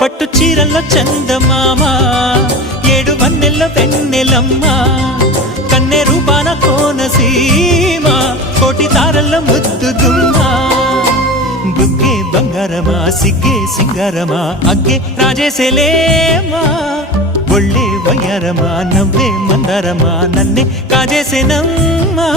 పట్టు చీరల్లో చందమామ ఏడు వన్నెల్లో వెన్నెలమ్మ కన్నె రూపాన కోనసీమ కోటి తారల్లో ముద్దు గుమ్మ బుగ్గే బంగారమా సిగ్గే సింగారమా అగ్గే రాజేసేలేమా ఒళ్ళే వయ్యారమా నవ్వే మందారమా నన్నే కాజేసేనమ్మా